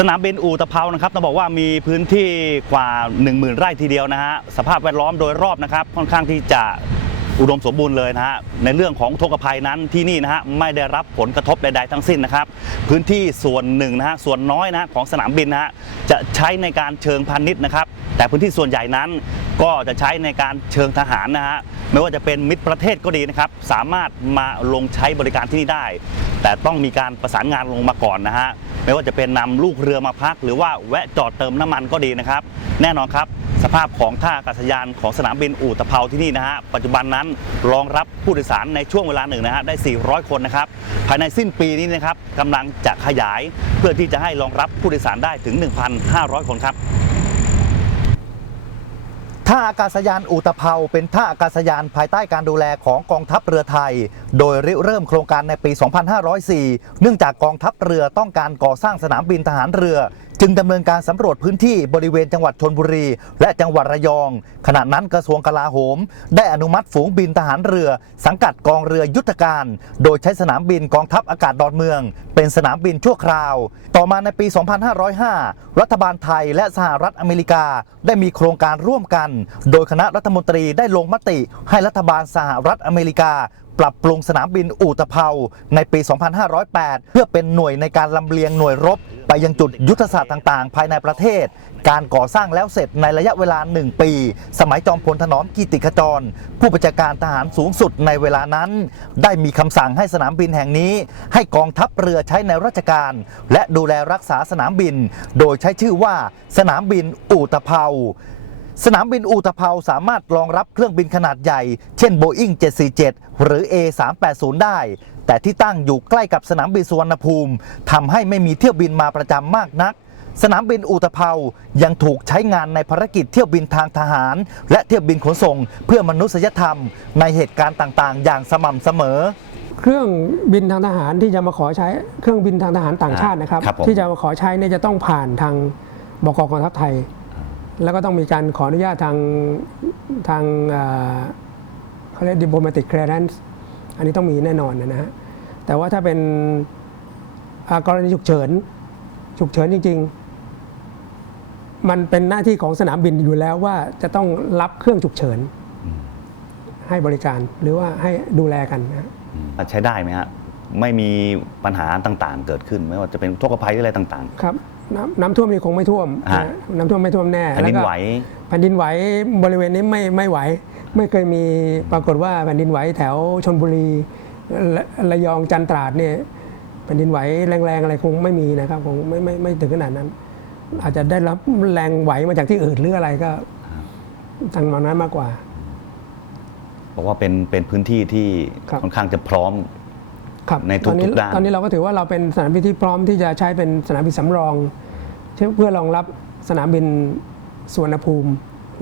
สนามบินอู่ตะเภานะครับต้องบอกว่ามีพื้นที่กว่า 10,000 ไร่ทีเดียวนะฮะสภาพแวดล้อมโดยรอบนะครับค่อนข้างที่จะอุดมสมบูรณ์เลยนะฮะในเรื่องของทกภัยนั้นที่นี่นะฮะไม่ได้รับผลกระทบใดๆทั้งสิ้นนะครับ พื้นที่ส่วนหนึ่งนะฮะส่วนน้อยนะฮะของสนามบินนะฮะจะใช้ในการเชิงพาณิชย์นะครับ แต่พื้นที่ส่วนใหญ่นั้นก็จะใช้ในการเชิงทหารนะฮะ ไม่ว่าจะเป็นมิตรประเทศก็ดีนะครับ สามารถมาลงใช้บริการที่นี่ได้ แต่ต้องมีการประสานงานลงมาก่อนนะฮะไม่ว่าจะเป็นนำลูกเรือมาพัก หรือว่าแวะจอดเติมน้ำมันก็ดีนะครับ แน่นอนครับสภาพของท่าอากาศยานของสนามบินอู่ตะเภาที่นี่นะฮะ ปัจจุบันนั้นรองรับผู้โดยสารในช่วงเวลาหนึ่งนะฮะ ได้ 400 คนนะครับ ภายในสิ้นปีนี้นะครับกำลังจะขยายเพื่อที่จะให้รองรับผู้โดยสารได้ถึง 1,500 คนครับ ท่าอากาศยานอุตภเปาเป็นท่าอากาศยานภายใต้การดูแลของกองทัพเรือไทย โดยริเริ่มโครงการในปี 2504 เนื่องจากกองทัพเรือต้องการก่อสร้างสนามบินทหารเรือ จึงดำเนินการสำรวจพื้นที่บริเวณจังหวัดชนบุรี และจังหวัดระยอง ขณะนั้นกระทรวงกลาโหม ได้อนุมัติฝูงบินทหารเรือ สังกัดกองเรือยุทธการ โดยใช้สนามบินกองทัพอากาศดอนเมือง เป็นสนามบินชั่วคราว ต่อมาในปี 2505 รัฐบาลไทยและสหรัฐอเมริกาได้มีโครงการร่วมกัน โดยคณะรัฐมนตรีได้ลงมติ ให้รัฐบาลสหรัฐอเมริกาปรับปรุงสนามบินอู่ตะเภาในปี 2508 เพื่อเป็นหน่วยในการลำเลียงหน่วยรบ ไปยังจุดยุทธศาสตร์ต่างๆ ภายในประเทศ การก่อสร้างแล้วเสร็จในระยะเวลา 1 ปี สมัยจอมพลถนอมกิติขจร ผู้บัญชาการทหารสูงสุดในเวลานั้น ได้มีคำสั่งให้สนามบินแห่งนี้ ให้กองทัพเรือใช้ในราชการ และดูแลรักษาสนามบิน โดยใช้ชื่อว่าสนามบินอู่ตะเภาสนามบินอูตะเภาสามารถรองรับเครื่องบินขนาดใหญ่ เช่น Boeing 747 หรือ A380 ได้ แต่ที่ตั้งอยู่ใกล้กับสนามบินสุวรรณภูมิทำให้ไม่มีเที่ยวบินมาประจำมากนัก สนามบินอูตะเภายังถูกใช้งานในภารกิจเที่ยวบินทางทหาร และเที่ยวบินขนส่ง เพื่อมนุษยธรรม ในเหตุการณ์ต่างๆ อย่างสม่ำเสมอ เครื่องบินทางทหารที่จะมาขอใช้เครื่องบินทางทหารต่างชาตินะครับ ครับผม ที่จะมาขอใช้เนี่ยจะต้องผ่านทางบกกองทัพไทย แล้วก็ต้องมีการขออนุญาตทางทางเอ่อเขาเรียก diplomatic clearance อันนี้ต้องมีแน่นอนนะฮะแต่ว่าถ้าเป็นอ่ากรณีฉุกเฉินฉุกเฉินจริง ๆ มันเป็นหน้าที่ของสนามบินอยู่แล้วว่าจะต้องรับเครื่องฉุกเฉินให้บริการหรือว่าให้ดูแลกันนะฮะใช้ได้ไหมฮะไม่มีปัญหาต่างๆ เกิดขึ้นไม่ว่าจะเป็นอุทกภัยหรืออะไรต่างครับน้ำน้ำท่วมนี่คงไม่ท่วมฮะนะน้ำท่วมไม่ท่วมแน่ๆแผ่นดินล้วก็ไหวแผ่นดินไหวบริเวณนี้ไม่ไม่ไหว ไม่เคยมีปรากฏว่าแผ่นดินไหวแถวชนบุรีระระยองจันทราดเนี่ยแผ่นดินไหวแรงๆอะไรคงไม่มีนะครับคงไม่ไม่ไม่ถึงขนาดนั้น อาจจะได้รับแรงไหวมาจากที่อื่นหรืออะไรก็ทางนั้นมากกว่าบอกว่าเป็นเป็นพื้นที่ที่ครับค่อนข้างจะพร้อมครับในทุกๆตอนนี้ด้านตอนนี้เราก็ถือว่าเราเป็นสนามบินที่พร้อมที่จะใช้เป็นสนามบินสำรองเพื่อรองรับสนามบินสุวรรณภูมิ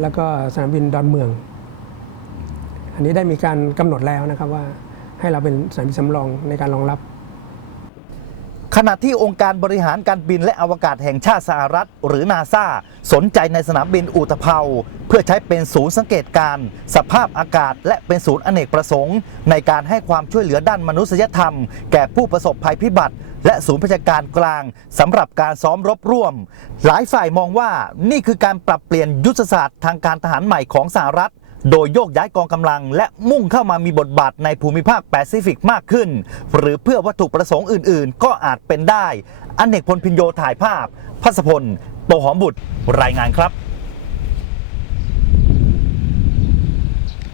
แล้วก็สนามบินดอนเมือง อันนี้ได้มีการกำหนดแล้วนะครับว่าให้เราเป็นสามบินสำรองในการรองรับ ขณะที่องค์การบริหารการบินและอวกาศแห่งชาติสหรัฐ หรือนาซาสนใจในสนามบินอูตภาเพื่อใช้เป็นศูนย์สังเกตการณ์สภาพอากาศ และเป็นศูนย์อเนกประสงค์ ในการให้ความช่วยเหลือด้านมนุษยธรรม แก่ผู้ประสบภัยพิบัติ และศูนย์พยาการกลางสำหรับการซ้อมรบร่วม หลายฝ่ายมองว่านี่คือการปรับเปลี่ยนยุทธศาสตร์ทางการทหารใหม่ของสหรัฐ โดยโยกย้ายกองกำลัง และมุ่งเข้ามามีบทบาทในภูมิภาคแปซิฟิกมากขึ้น หรือเพื่อวัตถุประสงค์อื่น ๆ ก็อาจเป็นได้ อเนกพลพินโยถ่ายภาพพัสพล โตหอมบุตรรายงานครับ